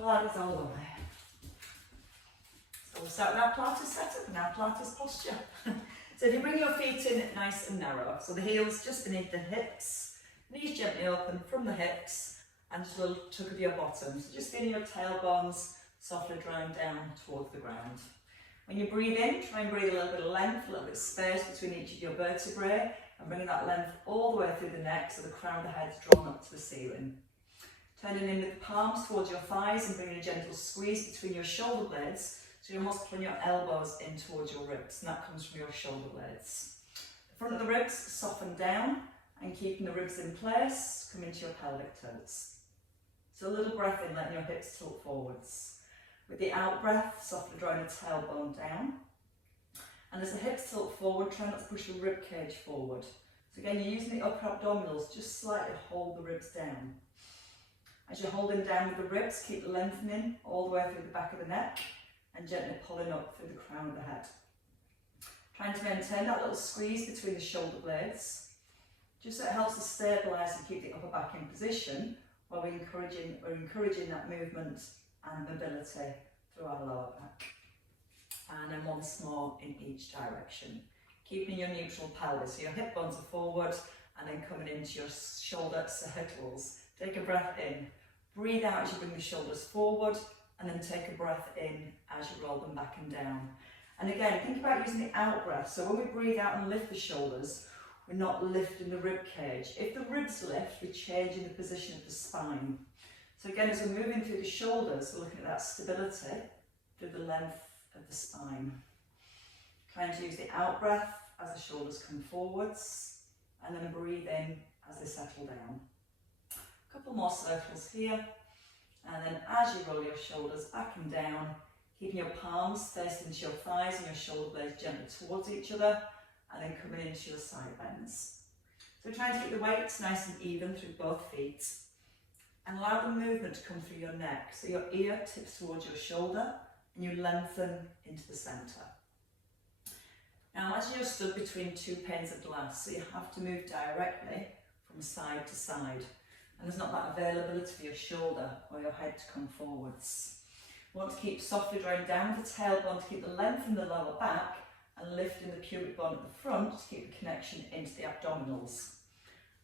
Pilates all the way. So we'll start with our Pilates setup and our Pilates posture. So if you bring your feet in nice and narrow, so the heels just beneath the hips, knees gently open from the hips, and just a little tug of your bottom. So just feeling your tailbones softly drawing down towards the ground. When you breathe in, try and breathe a little bit of length, a little bit of space between each of your vertebrae, and bringing that length all the way through the neck so the crown of the head's drawn up to the ceiling. Turning in with the palms towards your thighs and bringing a gentle squeeze between your shoulder blades, so you're almost pulling your elbows in towards your ribs, and that comes from your shoulder blades. The front of the ribs soften down, and keeping the ribs in place, come into your pelvic tilts. So a little breath in, letting your hips tilt forwards. With the out breath, softly drawing the tailbone down. And as the hips tilt forward, try not to push the rib cage forward. So again, you're using the upper abdominals, just slightly hold the ribs down. As you're holding down with the ribs, keep lengthening all the way through the back of the neck and gently pulling up through the crown of the head. Trying to maintain that little squeeze between the shoulder blades, just so it helps to stabilise and keep the upper back in position while we're encouraging that movement and mobility through our lower back. And then once more in each direction. Keeping your neutral pelvis, so your hip bones are forward and then coming into your shoulder circles. Take a breath in, breathe out as you bring the shoulders forward, and then take a breath in as you roll them back and down. And again, think about using the out breath. So when we breathe out and lift the shoulders, we're not lifting the rib cage. If the ribs lift, we're changing the position of the spine. So again, as we're moving through the shoulders, we're looking at that stability through the length of the spine. Trying to use the out breath as the shoulders come forwards, and then breathe in as they settle down. A couple more circles here, and then as you roll your shoulders back and down, keeping your palms facing into your thighs and your shoulder blades gently towards each other, and then coming into your side bends. So trying to keep the weight nice and even through both feet, and allow the movement to come through your neck, so your ear tips towards your shoulder, and you lengthen into the centre. Now as you're stood between two panes of glass, so you have to move directly from side to side, and there's not that availability for your shoulder or your head to come forwards. You want to keep softly drawing down the tailbone to keep the length in the lower back, and lifting the pubic bone at the front to keep the connection into the abdominals.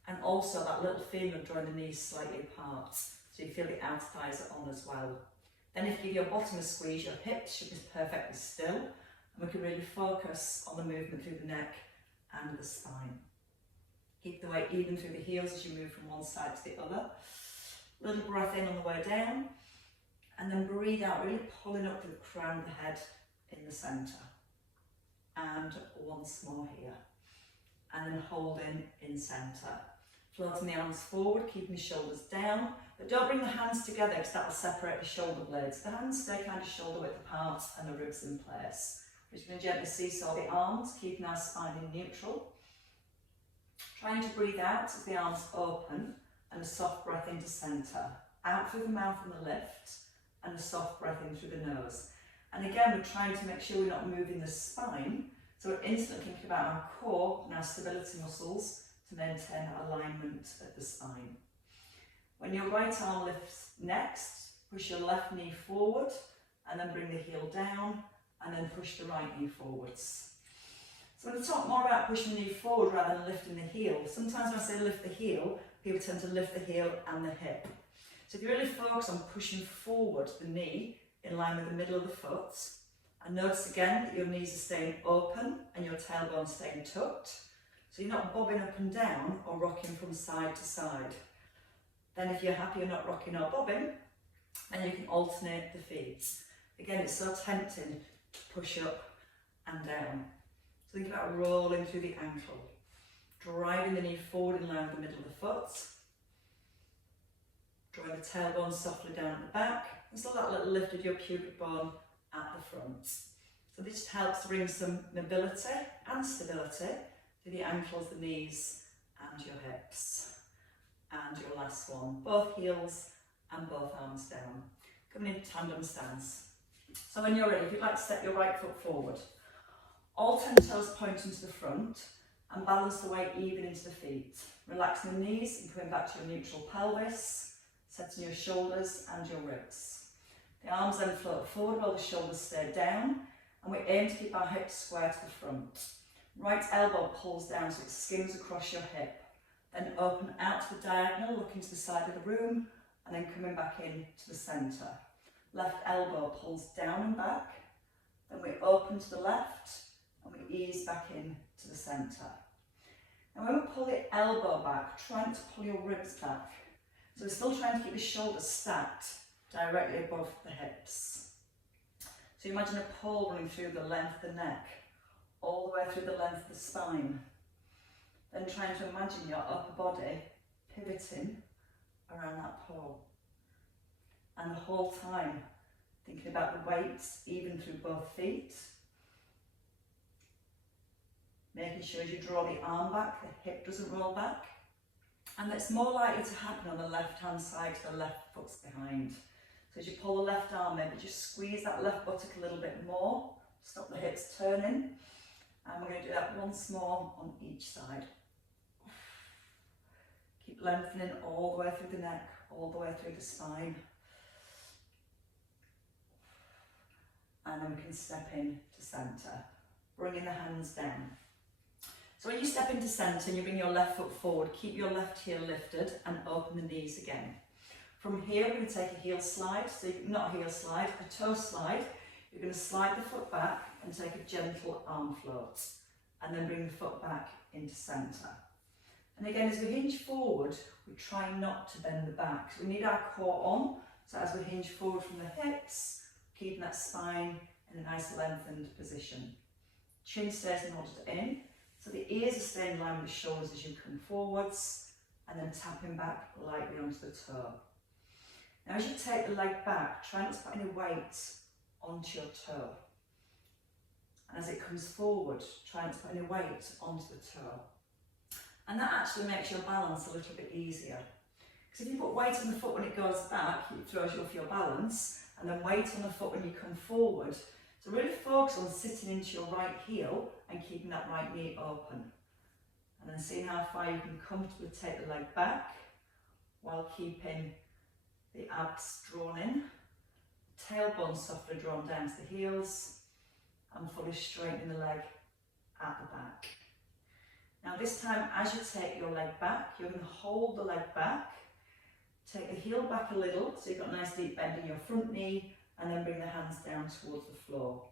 And also that little feeling of drawing the knees slightly apart, so you feel the outer thighs are on as well. Then if you give your bottom a squeeze, your hips should be perfectly still, and we can really focus on the movement through the neck and the spine. Keep the weight even through the heels as you move from one side to the other. Little breath in on the way down, and then breathe out, really pulling up to the crown of the head in the centre. And once more here. And then holding in centre. Floating the arms forward, keeping the shoulders down, but don't bring the hands together because that will separate the shoulder blades. The hands stay kind of shoulder width apart and the ribs in place. We're just going to gently seesaw the arms, keeping our spine in neutral. Trying to breathe out as the arms open, and a soft breath into centre. Out through the mouth and the lift, and a soft breath in through the nose. And again, we're trying to make sure we're not moving the spine, so we're instantly thinking about our core and our stability muscles to maintain alignment at the spine. When your right arm lifts next, push your left knee forward, and then bring the heel down, and then push the right knee forwards. So I'm going to talk more about pushing the knee forward rather than lifting the heel. Sometimes when I say lift the heel, people tend to lift the heel and the hip. So if you really focus on pushing forward the knee in line with the middle of the foot, and notice again that your knees are staying open and your tailbone staying tucked, so you're not bobbing up and down or rocking from side to side. Then if you're happy you're not rocking or bobbing, then you can alternate the feet. Again, it's so tempting to push up and down. So think about rolling through the ankle, driving the knee forward in line with the middle of the foot, drawing the tailbone softly down at the back, and still that little lift of your pubic bone at the front. So this helps bring some mobility and stability to the ankles, the knees and your hips. And your last one, both heels and both arms down. Coming into tandem stance. So when you're ready, if you'd like to step your right foot forward, all 10 toes pointing to the front, and balance the weight even into the feet. Relaxing the knees and coming back to your neutral pelvis, setting your shoulders and your ribs. The arms then float forward while the shoulders stay down, and we aim to keep our hips square to the front. Right elbow pulls down so it skims across your hip. Then open out to the diagonal, looking to the side of the room, and then coming back in to the centre. Left elbow pulls down and back, then we open to the left, and we ease back in to the centre. And when we pull the elbow back, trying to pull your ribs back. So we're still trying to keep the shoulders stacked directly above the hips. So imagine a pole running through the length of the neck, all the way through the length of the spine. Then trying to imagine your upper body pivoting around that pole. And the whole time thinking about the weights even through both feet. Making sure as you draw the arm back, the hip doesn't roll back. And that's more likely to happen on the left hand side to the left foot's behind. So as you pull the left arm in, just squeeze that left buttock a little bit more, stop the hips turning. And we're going to do that once more on each side. Keep lengthening all the way through the neck, all the way through the spine. And then we can step in to centre, bringing the hands down. So when you step into centre and you bring your left foot forward, keep your left heel lifted and open the knees again. From here, we're going to take a heel slide, so not a heel slide, a toe slide. You're going to slide the foot back and take a gentle arm float, and then bring the foot back into centre. And again, as we hinge forward, we try not to bend the back. So we need our core on, so as we hinge forward from the hips, keeping that spine in a nice lengthened position. Chin stays nodded in, so the ears are staying in line with the shoulders as you come forwards, and then tapping back lightly onto the toe. Now as you take the leg back, try not to put any weight onto your toe. And as it comes forward, try not to put any weight onto the toe. And that actually makes your balance a little bit easier. Because if you put weight on the foot when it goes back, it throws you off your balance, and then weight on the foot when you come forward. So really focus on sitting into your right heel and keeping that right knee open. And then seeing how far you can comfortably take the leg back while keeping the abs drawn in, tailbone softly drawn down to the heels, and fully straightening the leg at the back. Now this time, as you take your leg back, you're going to hold the leg back, take the heel back a little, so you've got a nice deep bend in your front knee, and then bring the hands down towards the floor.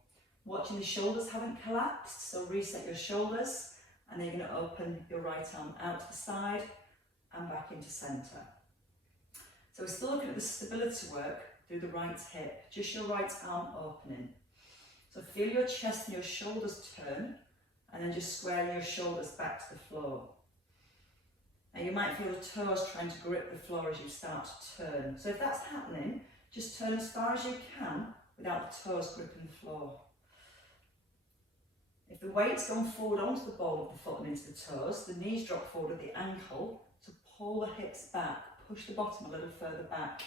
Watching the shoulders haven't collapsed, so reset your shoulders, and then you're going to open your right arm out to the side and back into centre. So we're still looking at the stability work through the right hip, just your right arm opening. So feel your chest and your shoulders turn, and then just squaring your shoulders back to the floor. Now you might feel the toes trying to grip the floor as you start to turn. So if that's happening, just turn as far as you can without the toes gripping the floor. If the weight's gone forward onto the ball of the foot and into the toes, the knees drop forward at the ankle, so pull the hips back, push the bottom a little further back,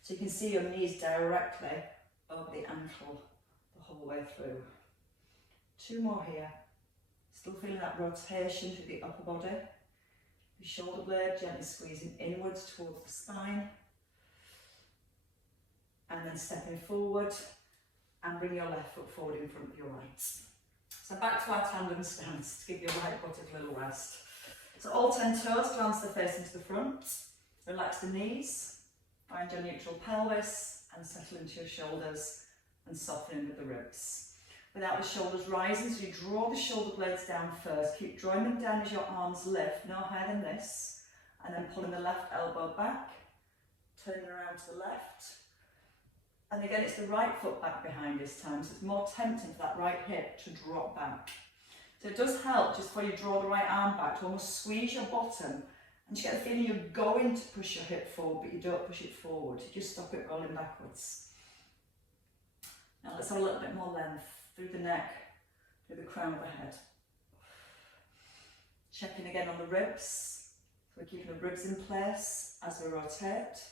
so you can see your knees directly over the ankle the whole way through. 2 more here. Still feeling that rotation through the upper body. The shoulder blade gently squeezing inwards towards the spine. And then stepping forward and bring your left foot forward in front of your right. So back to our tandem stance to give your right buttock a little rest. So all 10 toes, glance the face into the front. Relax the knees, find your neutral pelvis and settle into your shoulders and soften in with the ribs. Without the shoulders rising, so you draw the shoulder blades down first. Keep drawing them down as your arms lift, no higher than this. And then pulling the left elbow back, turning around to the left. And again, it's the right foot back behind this time, so it's more tempting for that right hip to drop back. So it does help just before you draw the right arm back to almost squeeze your bottom and you get the feeling you're going to push your hip forward, but you don't push it forward. You just stop it rolling backwards. Now let's have a little bit more length through the neck, through the crown of the head. Checking again on the ribs. So we're keeping the ribs in place as we rotate.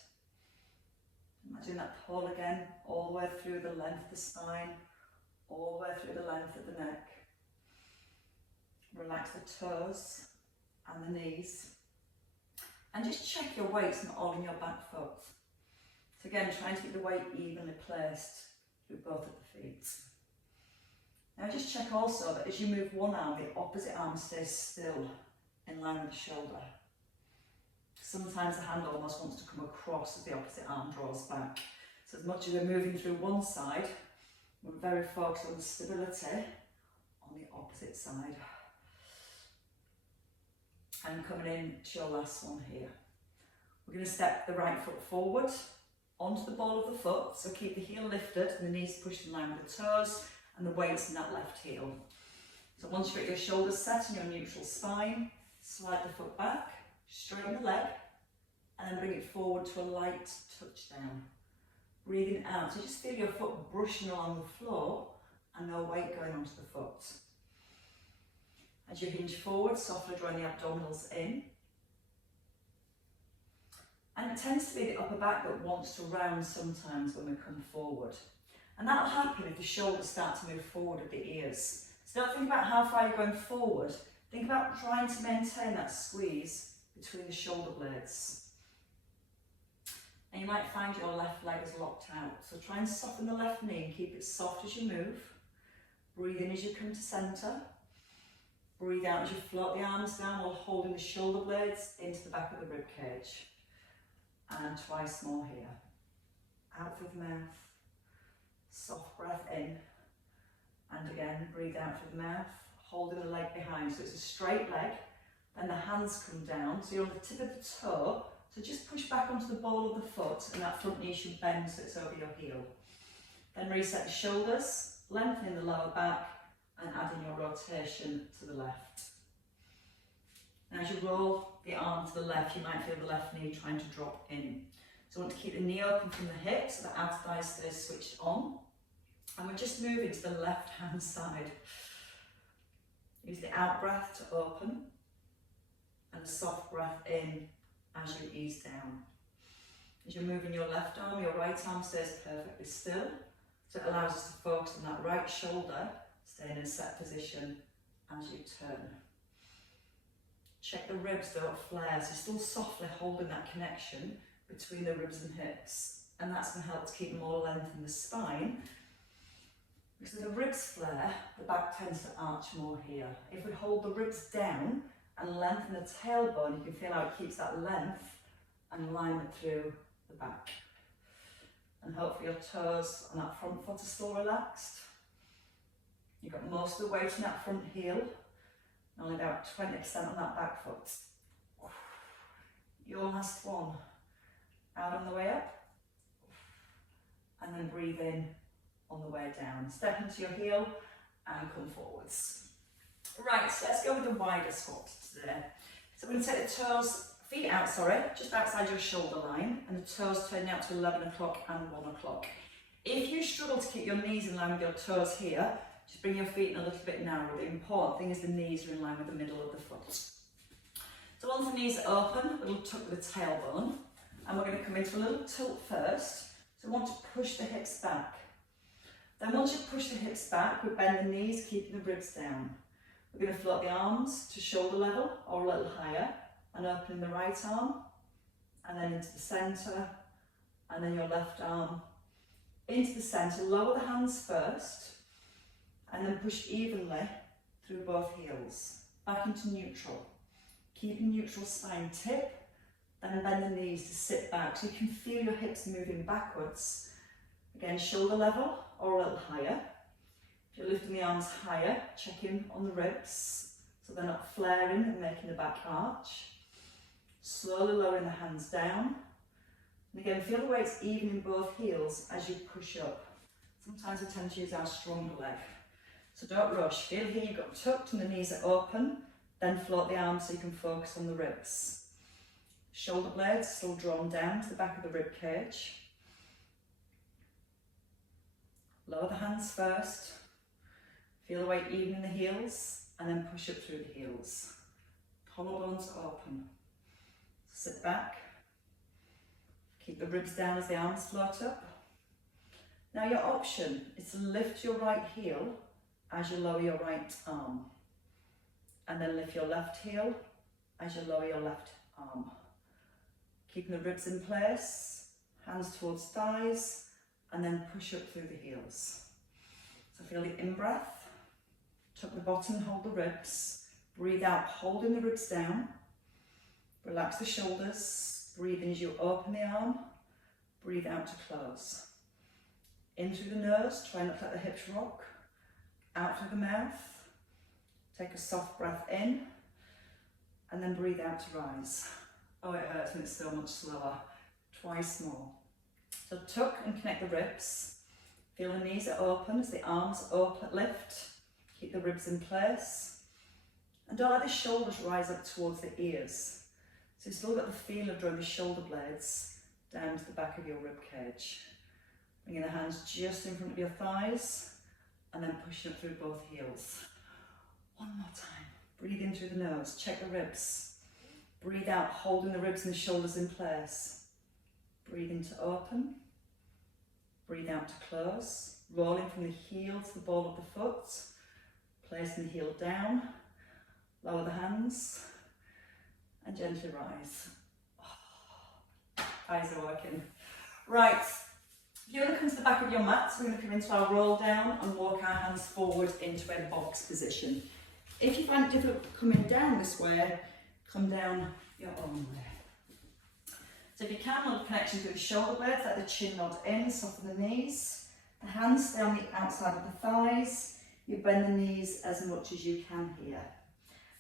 Imagine that pull again, all the way through the length of the spine, all the way through the length of the neck. Relax the toes and the knees. And just check your weight's not all in your back foot. So again, trying to keep the weight evenly placed through both of the feet. Now just check also that as you move one arm, the opposite arm stays still in line with the shoulder. Sometimes the hand almost wants to come across as the opposite arm draws back. So as much as we're moving through one side, we're very focused on stability on the opposite side. And coming in to your last one here. We're going to step the right foot forward onto the ball of the foot, so keep the heel lifted and the knees pushed in line with the toes and the weight's in that left heel. So once you've got your shoulders set in your neutral spine, slide the foot back, straighten the leg, and then bring it forward to a light touch down. Breathing out, so just feel your foot brushing along the floor and no weight going onto the foot. As you hinge forward, softly drawing the abdominals in. And it tends to be the upper back that wants to round sometimes when we come forward. And that'll happen if the shoulders start to move forward with the ears. So don't think about how far you're going forward, think about trying to maintain that squeeze between the shoulder blades. And you might find your left leg is locked out. So try and soften the left knee and keep it soft as you move. Breathe in as you come to centre. Breathe out as you float the arms down while holding the shoulder blades into the back of the rib cage. And twice more here. Out through the mouth. Soft breath in. And again, breathe out through the mouth, holding the leg behind. So it's a straight leg. Then the hands come down. So you're on the tip of the toe. So just push back onto the ball of the foot and that front knee should bend so it's over your heel. Then reset the shoulders, lengthening the lower back and adding your rotation to the left. Now as you roll the arm to the left, you might feel the left knee trying to drop in. So I want to keep the knee open from the hip so the outer thigh stays switched on. And we're just moving to the left hand side. Use the out breath to open and a soft breath in as you ease down. As you're moving your left arm, your right arm stays perfectly still. So it allows us to focus on that right shoulder, staying in a set position as you turn. Check the ribs don't flare, so still softly holding that connection between the ribs and hips. And that's going to help to keep more length in the spine. Because if the ribs flare, the back tends to arch more here. If we hold the ribs down and lengthen the tailbone, you can feel how it keeps that length and alignment through the back. And hopefully your toes on that front foot are still relaxed. You've got most of the weight in that front heel, and only about 20% on that back foot. Your last one. Out on the way up, and then breathe in on the way down. Step into your heel and come forwards. Right, so let's go with the wider squat today. So we're going to take the toes, feet out, just outside your shoulder line, and the toes turning out to 11 o'clock and 1 o'clock. If you struggle to keep your knees in line with your toes here, just bring your feet in a little bit narrower. The important thing is the knees are in line with the middle of the foot. So once the knees are open, we'll tuck with the tailbone, and we're going to come into a little tilt first. So we want to push the hips back. Then once you push the hips back, we bend the knees, keeping the ribs down. We're going to float the arms to shoulder level or a little higher, and opening the right arm, and then into the centre, and then your left arm into the centre. Lower the hands first, and then push evenly through both heels, back into neutral. Keeping neutral spine tip, then bend the knees to sit back so you can feel your hips moving backwards. Again, shoulder level or a little higher. If you're lifting the arms higher, check in on the ribs so they're not flaring and making the back arch. Slowly lowering the hands down. And again, feel the weights even in both heels as you push up. Sometimes we tend to use our stronger leg. So don't rush. Feel here you've got tucked and the knees are open. Then float the arms so you can focus on the ribs. Shoulder blades still drawn down to the back of the rib cage. Lower the hands first. Feel the weight even in the heels and then push up through the heels. Collarbones open. Sit back. Keep the ribs down as the arms float up. Now your option is to lift your right heel as you lower your right arm. And then lift your left heel as you lower your left arm. Keeping the ribs in place, hands towards thighs, and then push up through the heels. So feel the in-breath, tuck the bottom, hold the ribs, breathe out, holding the ribs down, relax the shoulders, breathe in as you open the arm, breathe out to close. In through the nose, try not to let the hips rock, out through the mouth, take a soft breath in, and then breathe out to rise. Oh, it hurts when it's so much slower. Twice more. So tuck and connect the ribs. Feel the knees are open as the arms lift. Keep the ribs in place. And don't let the shoulders rise up towards the ears. So you've still got the feel of drawing the shoulder blades down to the back of your rib cage. Bringing the hands just in front of your thighs and then pushing up through both heels. One more time. Breathe in through the nose, check the ribs. Breathe out, holding the ribs and the shoulders in place. Breathe in to open. Breathe out to close. Rolling from the heel to the ball of the foot. Placing the heel down. Lower the hands. And gently rise. Eyes are working. Right, you're going to come to the back of your mat. So we're going to come into our roll down and walk our hands forward into a box position. If you find it difficult coming down this way, come down your own way. So if you can, hold connection through the shoulder blades, let the chin nod in, soften the knees. The hands stay on the outside of the thighs. You bend the knees as much as you can here.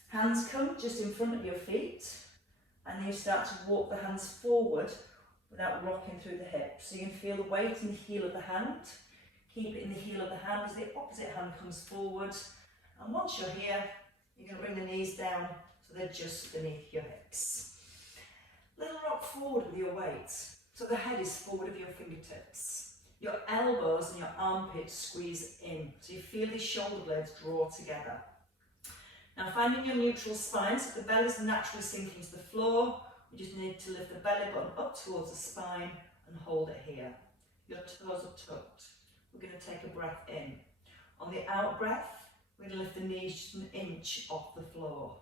Hands come just in front of your feet, and then you start to walk the hands forward without rocking through the hips. So you can feel the weight in the heel of the hand. Keep it in the heel of the hand as the opposite hand comes forward. And once you're here, you're going to bring the knees down so they're just beneath your hips. Little rock forward with your weight. So the head is forward of your fingertips. Your elbows and your armpits squeeze in. So you feel the shoulder blades draw together. Now finding your neutral spine, so the belly's naturally sinking to the floor. We just need to lift the belly button up towards the spine and hold it here. Your toes are tucked. We're going to take a breath in. On the out breath, we're going to lift the knees just an inch off the floor.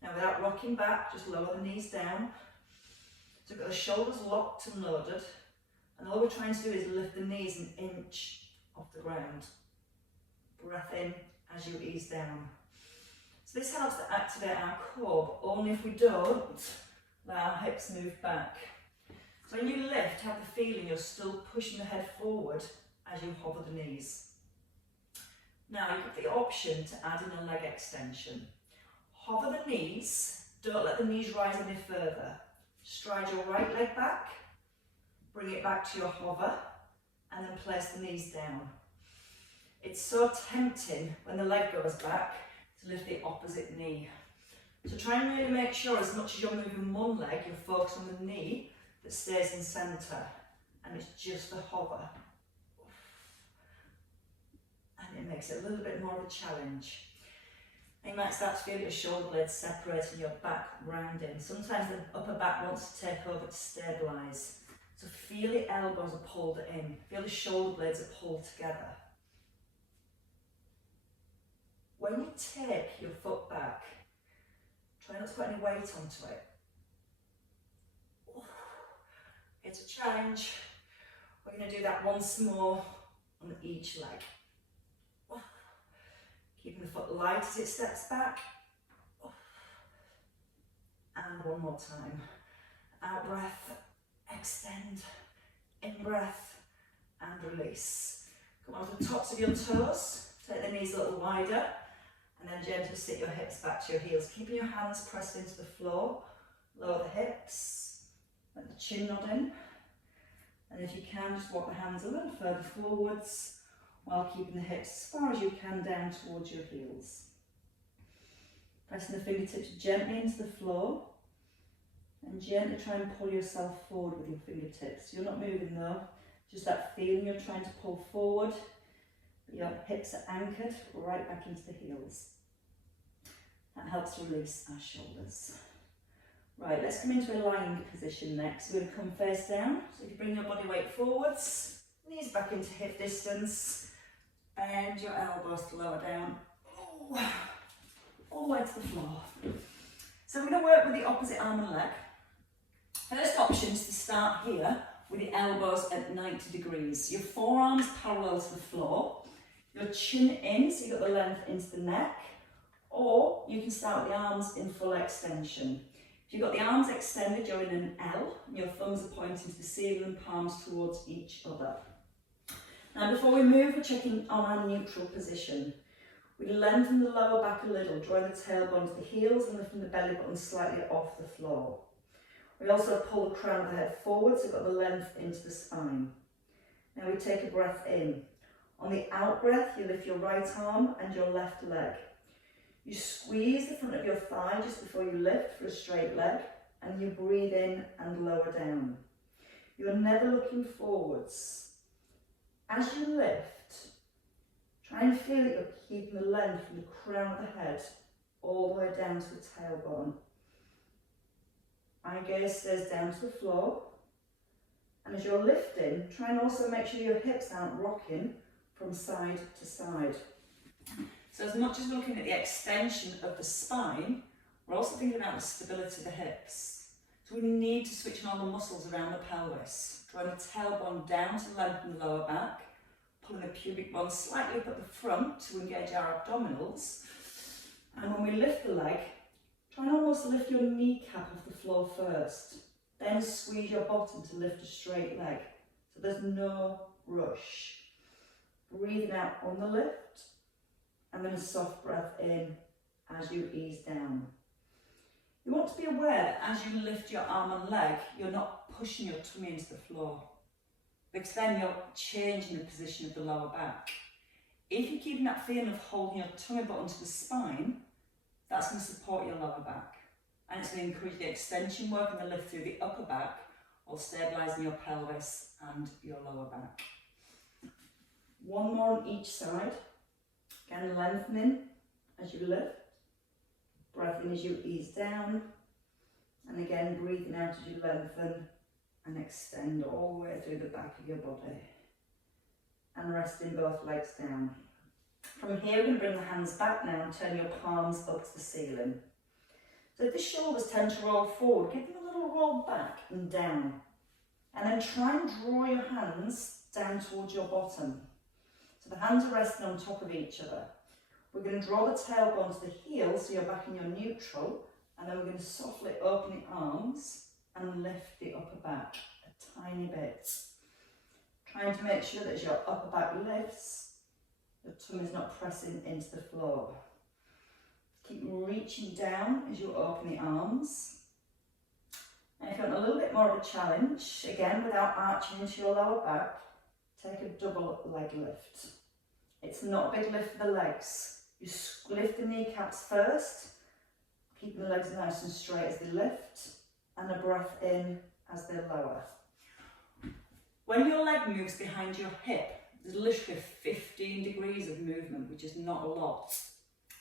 Now without rocking back, just lower the knees down. So we've got the shoulders locked and loaded. And all we're trying to do is lift the knees an inch off the ground. Breath in as you ease down. So this helps to activate our core, but only if we don't let our hips move back. So when you lift, have the feeling you're still pushing the head forward as you hover the knees. Now you've got the option to add in a leg extension. Hover the knees, don't let the knees rise any further. Stride your right leg back, bring it back to your hover, and then place the knees down. It's so tempting when the leg goes back to lift the opposite knee. So try and really make sure as much as you're moving one leg, you're focused on the knee that stays in centre, and it's just the hover. And it makes it a little bit more of a challenge. And you might start to feel your shoulder blades separating, your back rounding. Sometimes the upper back wants to take over to stabilise. So feel the elbows are pulled in, feel the shoulder blades are pulled together. When you take your foot back, try not to put any weight onto it. It's a challenge. We're going to do that once more on each leg. Keeping the foot light as it steps back. And one more time. Out breath, extend, in breath, and release. Come on to the tops of your toes. Take the knees a little wider. And then gently sit your hips back to your heels. Keeping your hands pressed into the floor. Lower the hips. Let the chin nod in. And if you can, just walk the hands a little further forwards, while keeping the hips as far as you can down towards your heels. Pressing the fingertips gently into the floor, and gently try and pull yourself forward with your fingertips. You're not moving though, just that feeling you're trying to pull forward, but your hips are anchored right back into the heels. That helps to release our shoulders. Right, let's come into a lying position next. We're going to come face down, so if you bring your body weight forwards, knees back into hip distance, and your elbows to lower down, all the way to the floor. So we're going to work with the opposite arm and leg. First option is to start here, with the elbows at 90 degrees. Your forearms parallel to the floor, your chin in, so you've got the length into the neck, or you can start with the arms in full extension. If you've got the arms extended, you're in an L, and your thumbs are pointing to the ceiling and palms towards each other. Now before we move, we're checking on our neutral position. We lengthen the lower back a little, drawing the tailbone to the heels and lifting the belly button slightly off the floor. We also pull the crown of the head forward, so we've got the length into the spine. Now we take a breath in. On the out breath, you lift your right arm and your left leg. You squeeze the front of your thigh just before you lift for a straight leg, and you breathe in and lower down. You're never looking forwards. As you lift, try and feel that you're keeping the length from the crown of the head all the way down to the tailbone. Eye gaze stays down to the floor, and as you're lifting, try and also make sure your hips aren't rocking from side to side. So as much as we're looking at the extension of the spine, we're also thinking about the stability of the hips. So we need to switch on all the muscles around the pelvis, drawing the tailbone down to lengthen the lower back, pulling the pubic bone slightly up at the front to engage our abdominals. And when we lift the leg, try and almost lift your kneecap off the floor first. Then squeeze your bottom to lift a straight leg. So there's no rush. Breathing out on the lift, and then a soft breath in as you ease down. You want to be aware that as you lift your arm and leg, you're not pushing your tummy into the floor, because then you're changing the position of the lower back. If you're keeping that feeling of holding your tummy button to the spine, that's going to support your lower back, and it's going to encourage the extension work and the lift through the upper back, while stabilising your pelvis and your lower back. One more on each side. Again, lengthening as you lift. Breath in as you ease down. And again, breathing out as you lengthen and extend all the way through the back of your body. And resting both legs down. From here, we're going to bring the hands back now and turn your palms up to the ceiling. So if the shoulders tend to roll forward, give them a little roll back and down. And then try and draw your hands down towards your bottom. So the hands are resting on top of each other. We're going to draw the tailbone to the heel, so you're back in your neutral, and then we're going to softly open the arms and lift the upper back a tiny bit. Trying to make sure that as your upper back lifts, the tummy's not pressing into the floor. Keep reaching down as you open the arms. And if you want a little bit more of a challenge, again without arching into your lower back, take a double leg lift. It's not a big lift for the legs. You lift the kneecaps first, keeping the legs nice and straight as they lift, and a breath in as they lower. When your leg moves behind your hip, there's literally 15 degrees of movement, which is not a lot.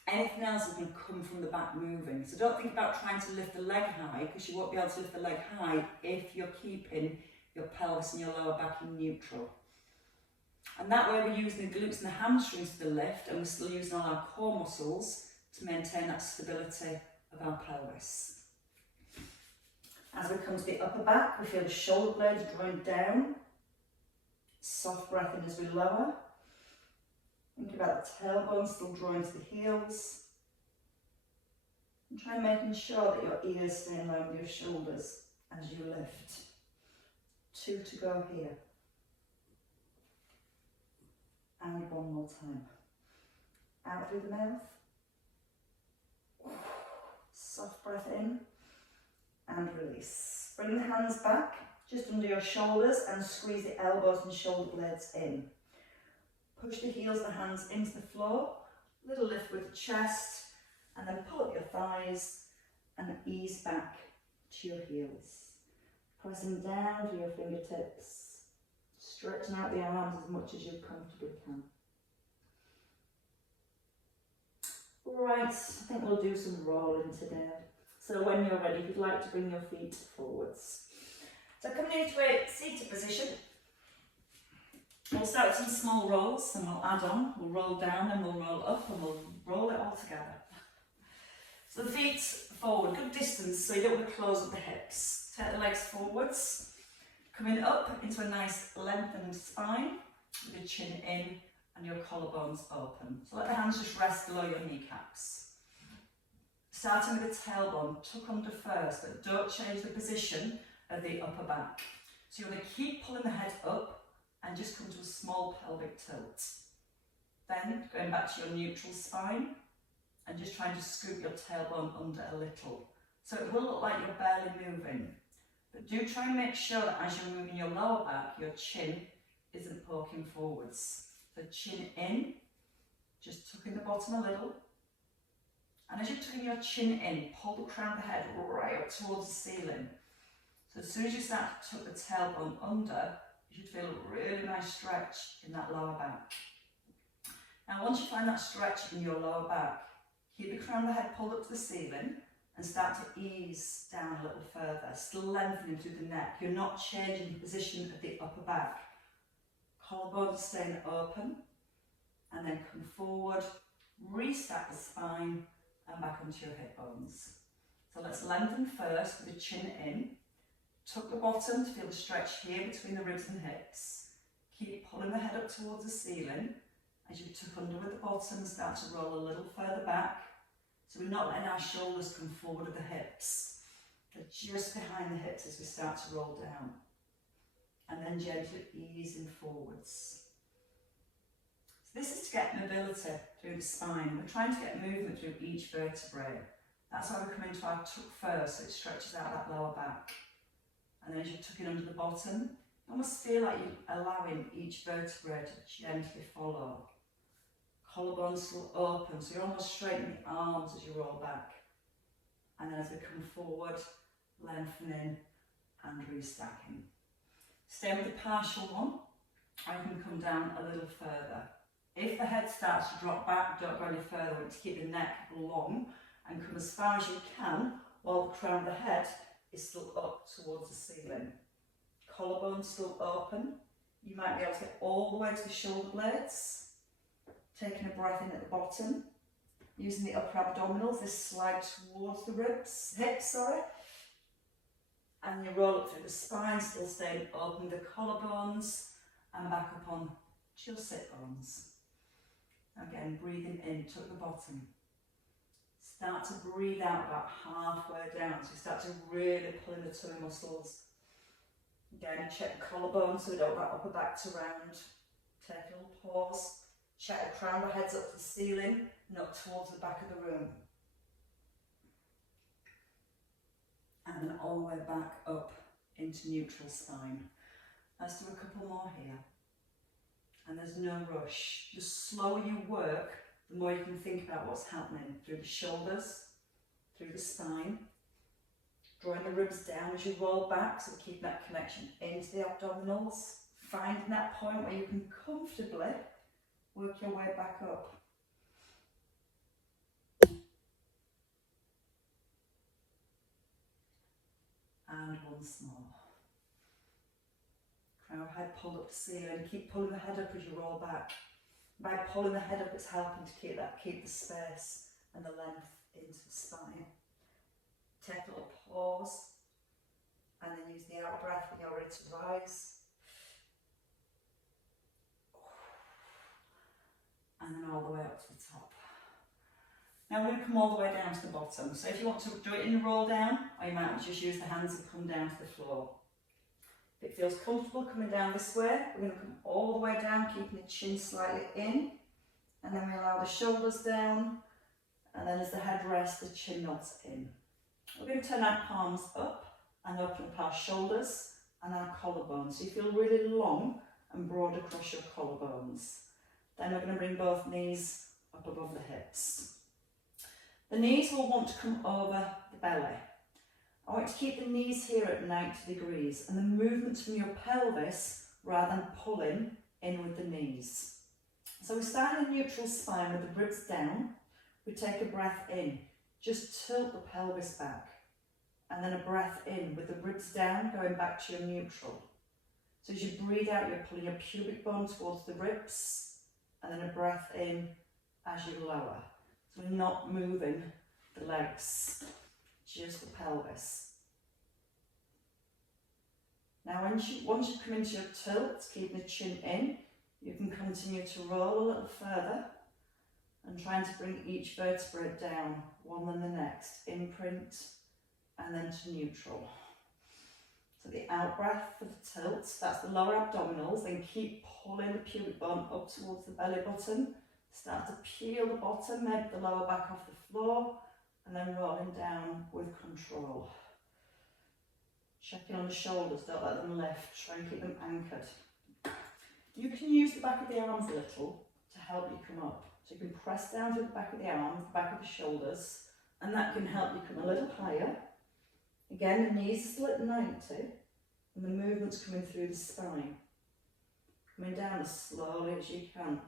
Anything else is going to come from the back moving. So don't think about trying to lift the leg high, because you won't be able to lift the leg high if you're keeping your pelvis and your lower back in neutral. And that way we're using the glutes and the hamstrings for the lift, and we're still using all our core muscles to maintain that stability of our pelvis. As we come to the upper back, we feel the shoulder blades drawing down. Soft breath in as we lower. Think about the tailbone still drawing to the heels. And try making sure that your ears stay in line with your shoulders as you lift. 2 to go here. And one more time. Out through the mouth. Soft breath in and release. Bring the hands back just under your shoulders and squeeze the elbows and shoulder blades in. Push the heels of the hands into the floor. Little lift with the chest, and then pull up your thighs and ease back to your heels. Pressing down to your fingertips. Stretching out the arms as much as you comfortably can. Right, I think we'll do some rolling today. So when you're ready, if you'd like to bring your feet forwards. So coming into a seated position, we'll start with some small rolls and we'll add on. We'll roll down and we'll roll up and we'll roll it all together. So the feet forward, good distance, so you don't want to close up the hips. Take the legs forwards. Coming up into a nice lengthened spine with your chin in and your collarbones open. So let the hands just rest below your kneecaps. Starting with the tailbone, tuck under first, but don't change the position of the upper back. So you want to keep pulling the head up and just come to a small pelvic tilt. Then going back to your neutral spine and just trying to scoop your tailbone under a little. So it will look like you're barely moving, but do try and make sure that as you're moving your lower back, your chin isn't poking forwards. So chin in, just tucking the bottom a little. And as you're tucking your chin in, pull the crown of the head right up towards the ceiling. So as soon as you start to tuck the tailbone under, you should feel a really nice stretch in that lower back. Now once you find that stretch in your lower back, keep the crown of the head pulled up to the ceiling and start to ease down a little further, still lengthening through the neck. You're not changing the position of the upper back. Collarbones staying open, and then come forward, restack the spine and back onto your hip bones. So let's lengthen first with the chin in. Tuck the bottom to feel the stretch here between the ribs and hips. Keep pulling the head up towards the ceiling. As you tuck under with the bottom, start to roll a little further back. So we're not letting our shoulders come forward of the hips. They're just behind the hips as we start to roll down. And then gently easing forwards. So this is to get mobility through the spine. We're trying to get movement through each vertebrae. That's why we come into our tuck first, so it stretches out that lower back. And then as you're tucking under the bottom, you almost feel like you're allowing each vertebrae to gently follow. Collarbones still open, so you're almost straightening the arms as you roll back. And then as we come forward, lengthening and restacking. Stay with the partial one, and you can come down a little further. If the head starts to drop back, don't go any further. We want to keep the neck long and come as far as you can while the crown of the head is still up towards the ceiling. Collarbone still open. You might be able to get all the way to the shoulder blades. Taking a breath in at the bottom. Using the upper abdominals, this slide towards the hips. And you roll up through the spine, still staying open with the collarbones, and back up on to your sit bones. Again, breathing in, tuck the bottom. Start to breathe out about halfway down, so you start to really pull in the tummy muscles. Again, check the collarbone so we don't want that upper back to round. Take a little pause. Check the crown of the heads up to the ceiling, not towards the back of the room. And then all the way back up into neutral spine. Let's do a couple more here. And there's no rush. The slower you work, the more you can think about what's happening through the shoulders, through the spine. Drawing the ribs down as you roll back, so keep that connection into the abdominals. Finding that point where you can comfortably work your way back up. And once more. Crown of head pulled up to ceiling. Keep pulling the head up as you roll back. By pulling the head up, it's helping to keep the space and the length into the spine. Take a little pause, and then use the out breath when you're ready to rise. And then all the way up to the top. Now we're going to come all the way down to the bottom. So if you want to do it in a roll down, or you might just use the hands and come down to the floor. If it feels comfortable coming down this way, we're going to come all the way down, keeping the chin slightly in. And then we allow the shoulders down. And then as the head rests, the chin nods in. We're going to turn our palms up and open up our shoulders and our collarbones. So you feel really long and broad across your collarbones. Then we're going to bring both knees up above the hips. The knees will want to come over the belly. I want you to keep the knees here at 90 degrees and the movements from your pelvis rather than pulling in with the knees. So we start in a neutral spine with the ribs down. We take a breath in. Just tilt the pelvis back. And then a breath in with the ribs down, going back to your neutral. So as you breathe out, you're pulling your pubic bone towards the ribs. And then a breath in as you lower. So we're not moving the legs, just the pelvis. Now once you come into your tilt, keeping the chin in, you can continue to roll a little further and trying to bring each vertebrae down, one then the next, imprint and then to neutral. So the out breath for the tilt, that's the lower abdominals, then keep pulling the pubic bone up towards the belly button. Start to peel the bottom, maybe the lower back off the floor, and then rolling down with control. Checking on the shoulders, don't let them lift, try and keep them anchored. You can use the back of the arms a little to help you come up. So you can press down to the back of the arms, the back of the shoulders, and that can help you come a little higher. Again, the knees are still at 90, and the movement's coming through the spine. Coming down as slowly as you can,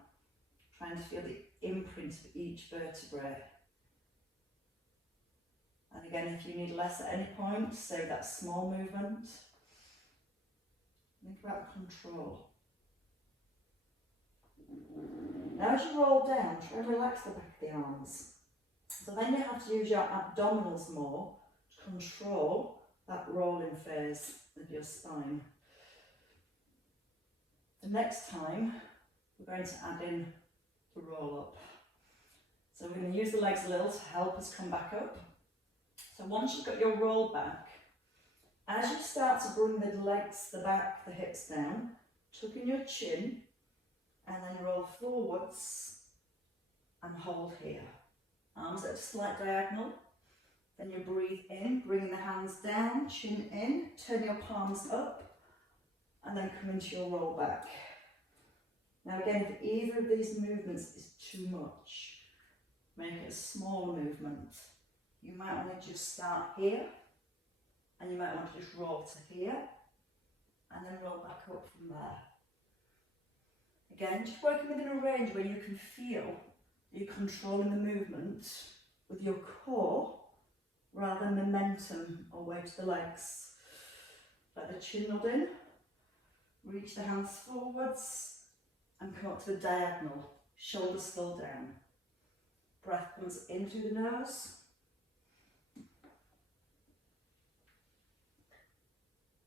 trying to feel the imprint of each vertebrae. And again, if you need less at any point, save that small movement. Think about control. Now as you roll down, try and relax the back of the arms. So then you have to use your abdominals more to control that rolling phase of your spine. The next time, we're going to add in the roll up. So we're going to use the legs a little to help us come back up. So once you've got your roll back, as you start to bring the legs, the back, the hips down, tuck in your chin, and then roll forwards and hold here. Arms at a slight diagonal. Then you breathe in, bringing the hands down, chin in, turn your palms up, and then come into your roll back. Now again, if either of these movements is too much, make it a smaller movement. You might want to just start here, and you might want to just roll to here, and then roll back up from there. Again, just working within a range where you can feel you're controlling the movement with your core rather than momentum or weight to the legs. Let the chin nod in, reach the hands forwards, and come up to the diagonal, shoulders still down. Breath comes in through the nose.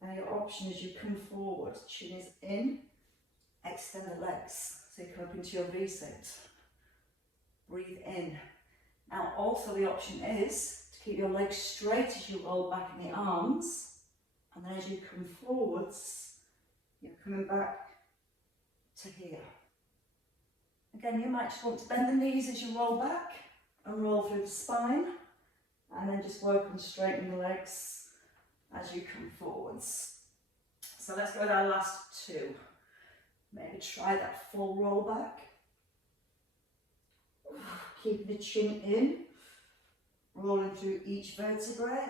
Now your option is you come forward, chin is in, extend the legs, so you come up into your V-sit. Breathe in. Now also the option is to keep your legs straight as you roll back in the arms, and then as you come forwards, you're coming back to here. Again, you might just want to bend the knees as you roll back and roll through the spine, and then just work on straightening the legs as you come forwards. So let's go with our last two. Maybe try that full roll back. Keep the chin in, rolling through each vertebrae.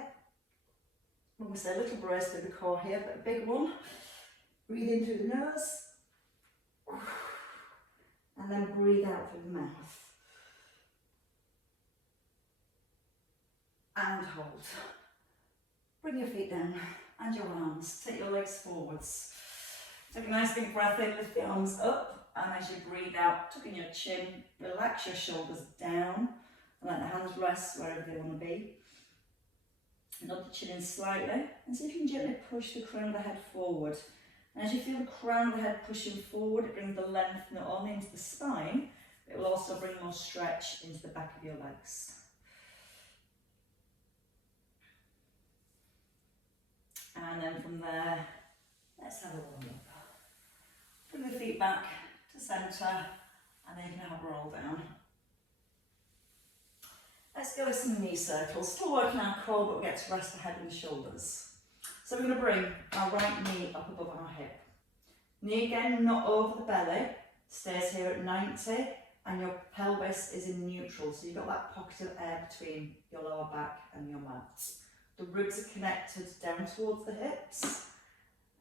When we say a little brace through the core here, but a big one. Breathe in through the nose, and then breathe out through the mouth. And hold. Bring your feet down and your arms. Take your legs forwards. Take a nice big breath in, lift the arms up, and as you breathe out, tuck in your chin, relax your shoulders down, and let the hands rest wherever they want to be. Nod the chin in slightly, and see if you can gently push the crown of the head forward. And as you feel the crown of the head pushing forward, it brings the length not only into the spine, but it will also bring more stretch into the back of your legs. And then from there, let's have a warm up. Bring the feet back to centre, and then you can have a roll down. Let's go with some knee circles. Still working our core, but we'll get to rest the head and the shoulders. So we're going to bring our right knee up above our hip. Knee again, not over the belly, stays here at 90, and your pelvis is in neutral, so you've got that pocket of air between your lower back and your mat. The ribs are connected down towards the hips.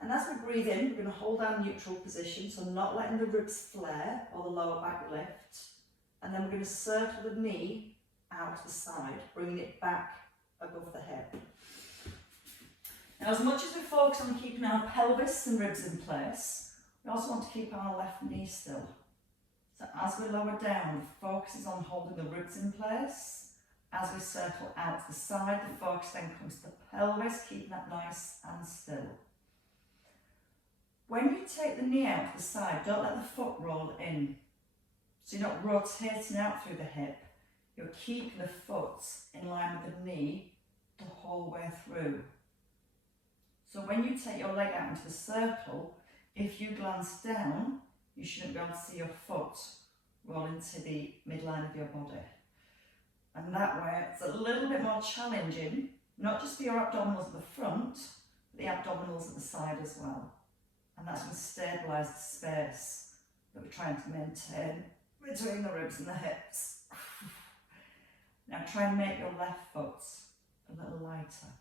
And as we breathe in, we're going to hold our neutral position, so not letting the ribs flare or the lower back lift. And then we're going to circle the knee out to the side, bringing it back above the hip. Now, as much as we focus on keeping our pelvis and ribs in place, we also want to keep our left knee still. So as we lower down, the focus is on holding the ribs in place. As we circle out to the side, the focus then comes to the pelvis, keeping that nice and still. When you take the knee out to the side, don't let the foot roll in. So you're not rotating out through the hip. You're keeping the foot in line with the knee the whole way through. So when you take your leg out into the circle, if you glance down, you shouldn't be able to see your foot roll into the midline of your body. And that way it's a little bit more challenging, not just for your abdominals at the front, but the abdominals at the side as well. And that's going to stabilise the space that we're trying to maintain between the ribs and the hips. Now try and make your left foot a little lighter.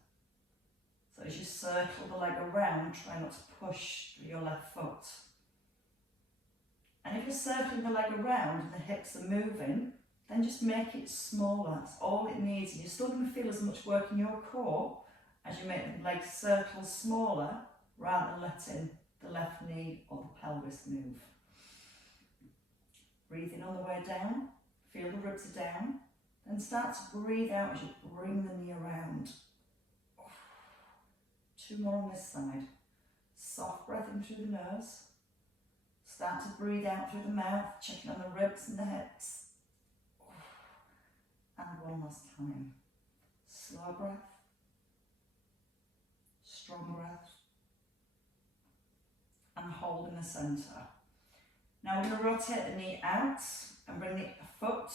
So as you circle the leg around, try not to push through your left foot. And if you're circling the leg around and the hips are moving, then just make it smaller. That's all it needs. And you're still going to feel as much work in your core as you make the leg circle smaller, rather than letting the left knee or the pelvis move. Breathe in on the way down, feel the ribs are down, then start to breathe out as you bring the knee around. 2 more on this side. Soft breath in through the nose. Start to breathe out through the mouth, checking on the ribs and the hips. And one last time. Slow breath. Strong breath. And hold in the centre. Now we're going to rotate the knee out and bring the foot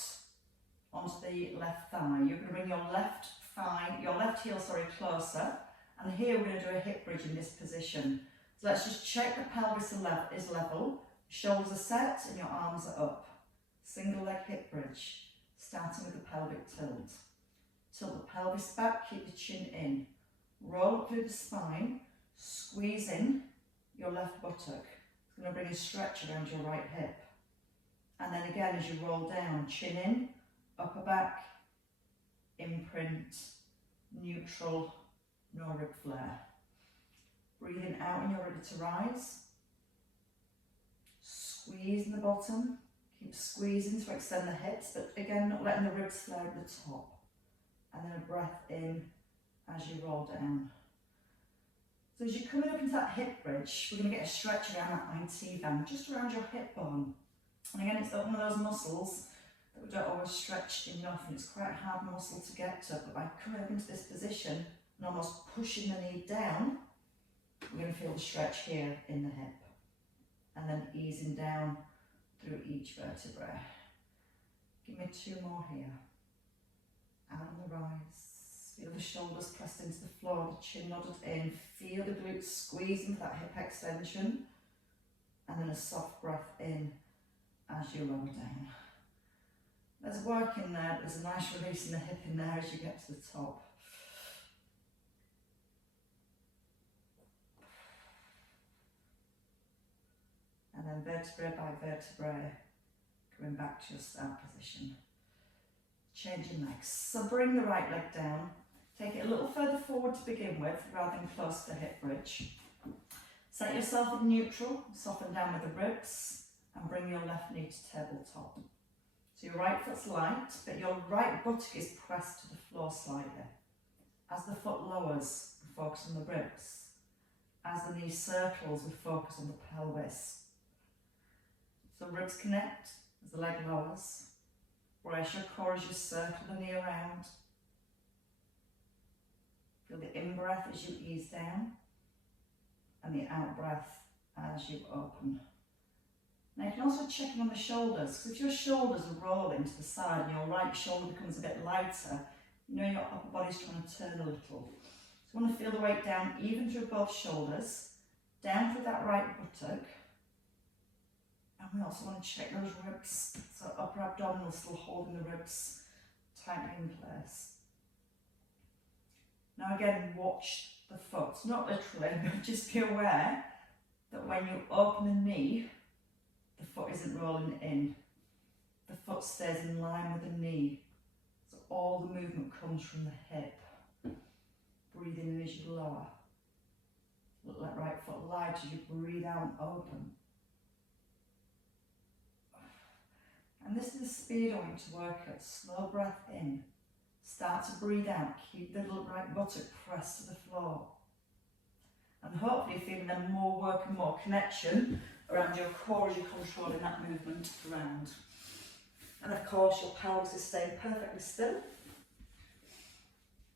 onto the left thigh. You're going to bring your left heel closer. And here we're going to do a hip bridge in this position. So let's just check the pelvis is level, shoulders are set and your arms are up. Single leg hip bridge, starting with the pelvic tilt. Tilt the pelvis back, keep the chin in. Roll up through the spine, squeeze in your left buttock. It's going to bring a stretch around your right hip. And then again, as you roll down, chin in, upper back, imprint, neutral, no rib flare. Breathing out when you're ready to rise. Squeeze in the bottom. Keep squeezing to extend the hips, but again, not letting the ribs flare at the top. And then a breath in as you roll down. So as you're coming up into that hip bridge, we're going to get a stretch around that IT band, just around your hip bone. And again, it's one of those muscles that we don't always stretch enough, and it's quite a hard muscle to get to, but by coming up into this position and almost pushing the knee down, we're going to feel the stretch here in the hip. And then easing down through each vertebrae. Give me 2 more here. Out on the rise. Feel the shoulders pressed into the floor, the chin nodded in. Feel the glutes squeeze into that hip extension. And then a soft breath in as you lower down. There's work in there, but there's a nice release in the hip in there as you get to the top. And then vertebrae by vertebrae, coming back to your start position. Changing legs. So bring the right leg down. Take it a little further forward to begin with, rather than close to the hip bridge. Set yourself in neutral, soften down with the ribs, and bring your left knee to tabletop. So your right foot's light, but your right buttock is pressed to the floor slightly. As the foot lowers, we focus on the ribs. As the knee circles, we focus on the pelvis. So ribs connect as the leg lowers. Brace your core as you circle the knee around. Feel the in-breath as you ease down, and the out-breath as you open. Now you can also check in on the shoulders, because if your shoulders are rolling to the side and your right shoulder becomes a bit lighter, you know your upper body's trying to turn a little. So you want to feel the weight down even through both shoulders, down through that right buttock. And we also want to check those ribs, so upper abdominal still holding the ribs tightly in place. Now again, watch the foot, not literally, but just be aware that when you open the knee, the foot isn't rolling in. The foot stays in line with the knee, so all the movement comes from the hip. Breathe in as you lower. Let right foot light as you breathe out and open. And this is the speed I want you to work at. Slow breath in. Start to breathe out. Keep the right buttock pressed to the floor. And hopefully you're feeling them more work and more connection around your core as you're controlling that movement around. And of course your pelvis is staying perfectly still.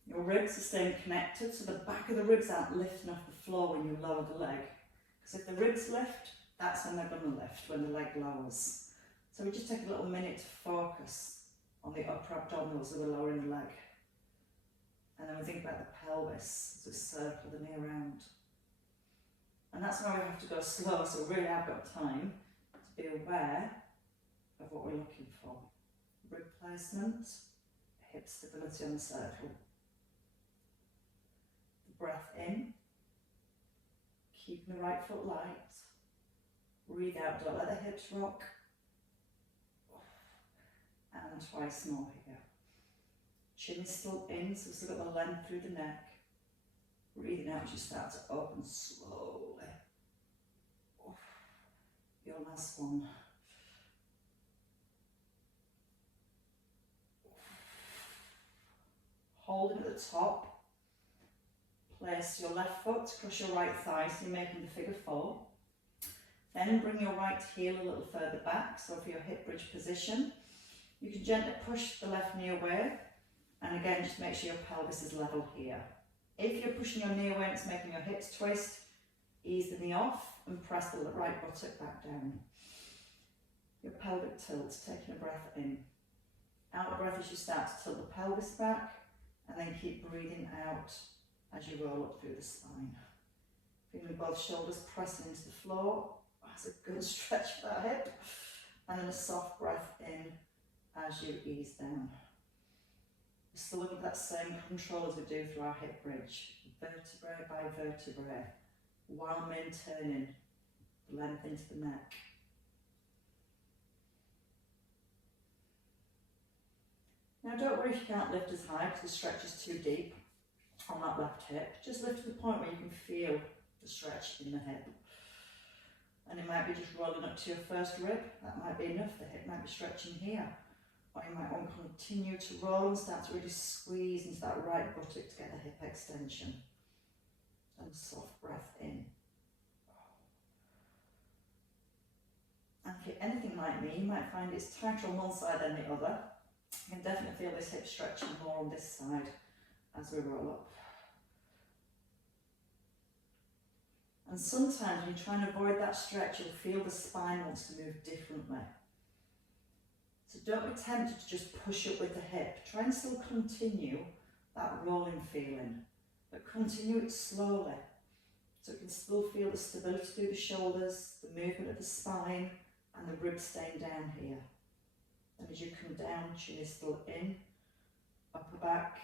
Your ribs are staying connected, so the back of the ribs aren't lifting off the floor when you lower the leg. Because if the ribs lift, that's when they're going to lift, when the leg lowers. So we just take a little minute to focus on the upper abdominals as we're lowering the leg. And then we think about the pelvis as we circle the knee around. And that's why we have to go slow, so we really have got time to be aware of what we're looking for. Rib placement, hip stability on the circle. The breath in, keeping the right foot light. Breathe out, don't let the hips rock. And twice more here. Chin still in, so we've still got the length through the neck. Breathing out as you start to open slowly. Your last one. Holding at the top. Place your left foot across your right thigh, so you're making the figure 4. Then bring your right heel a little further back, so for your hip bridge position. You can gently push the left knee away, and again just make sure your pelvis is level here. If you're pushing your knee away and it's making your hips twist, ease the knee off and press the right buttock back down. Your pelvic tilt, taking a breath in. Out breath as you start to tilt the pelvis back, and then keep breathing out as you roll up through the spine. Feeling both shoulders pressing into the floor. That's a good stretch for that hip. And then a soft breath in as you ease down. We're still looking at that same control as we do through our hip bridge, vertebrae by vertebrae, while maintaining the length into the neck. Now don't worry if you can't lift as high because the stretch is too deep on that left hip. Just lift to the point where you can feel the stretch in the hip. And it might be just rolling up to your first rib. That might be enough. The hip might be stretching here. Or you might want to continue to roll and start to really squeeze into that right buttock to get the hip extension. And a soft breath in. And if you're anything like me, you might find it's tighter on one side than the other. You can definitely feel this hip stretching more on this side as we roll up. And sometimes when you try and avoid that stretch, you'll feel the spine wants to move differently. So don't be tempted to just push up with the hip. Try and still continue that rolling feeling, but continue it slowly. So you can still feel the stability through the shoulders, the movement of the spine, and the ribs staying down here. And as you come down, chin is still in, upper back,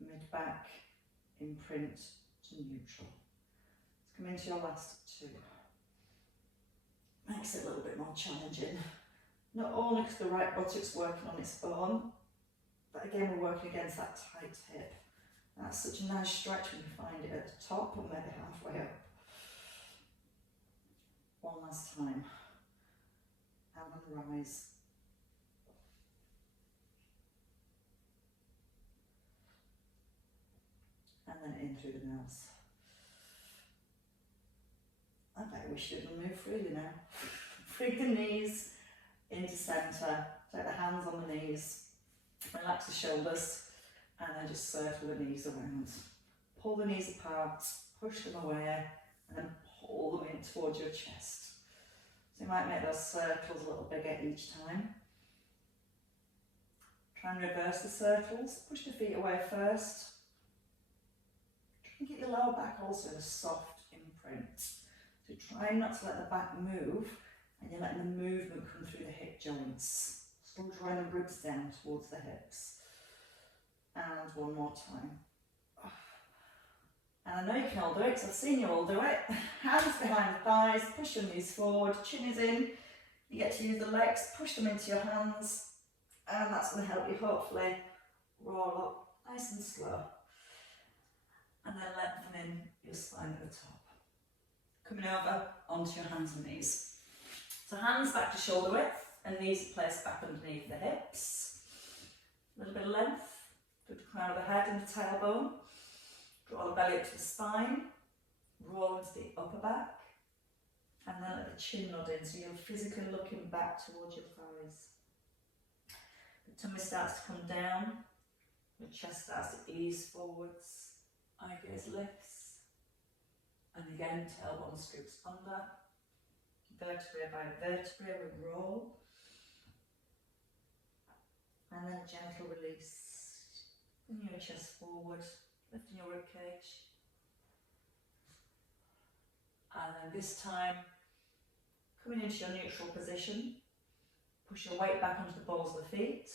mid back, imprint to neutral. Let's come into your last 2. Makes it a little bit more challenging. Not only because the right buttock's working on its own, but again we're working against that tight hip. And that's such a nice stretch when you find it at the top or maybe halfway up. One last time. Out on the rise. And then in through the nose. I bet we should move freely now. Free the knees into centre, take the hands on the knees, relax the shoulders, and then just circle the knees around. Pull the knees apart, push them away, and then pull them in towards your chest. So you might make those circles a little bigger each time. Try and reverse the circles, push the feet away first. Try and get your lower back also in a soft imprint. So try not to let the back move, and you're letting the movement come through the hip joints. Still drawing the ribs down towards the hips. And one more time. And I know you can all do it, because I've seen you all do it. Hands behind the thighs, push your knees forward, chin is in. You get to use the legs, push them into your hands, and that's going to help you hopefully roll up nice and slow. And then lengthening your spine at the top. Coming over onto your hands and knees. So hands back to shoulder width, and knees placed back underneath the hips. A little bit of length through the crown of the head and the tailbone. Draw the belly up to the spine. roll into the upper back, and then let the chin nod in, so you're physically looking back towards your thighs. The tummy starts to come down, your chest starts to ease forwards, eye gaze lifts, and again tailbone scoops under, vertebrae by vertebrae we roll, and then a gentle release. Bring your chest forward, lifting your rib cage. And then this time, coming into your neutral position, push your weight back onto the balls of the feet,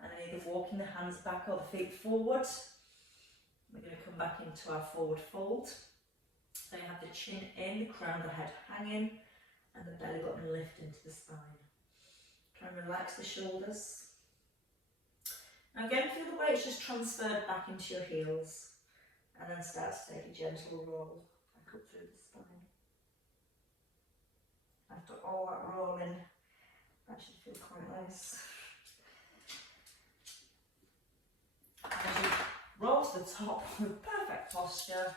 and then either walking the hands back or the feet forward. We're going to come back into our forward fold. So you have the chin in, the crown of the head hanging, and the belly button lift into the spine. Try and relax the shoulders. Now again, feel the weight just transferred back into your heels, and then start to take a gentle roll back up through the spine. After all that rolling, that should feel quite nice. As you roll to the top with perfect posture,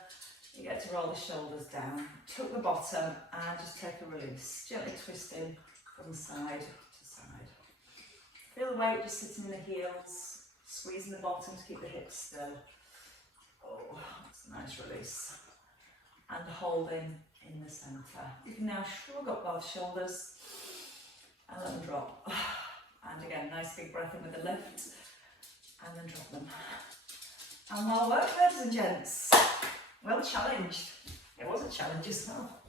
you get to roll the shoulders down, tuck the bottom, and just take a release, gently twisting from side to side. Feel the weight just sitting in the heels, squeezing the bottom to keep the hips still. Oh, that's a nice release. And holding in the centre. You can now shrug up both shoulders and let them drop. And again, nice big breath in with the lift, and then drop them. And well work, ladies and gents. Well challenged. It was a challenge as well.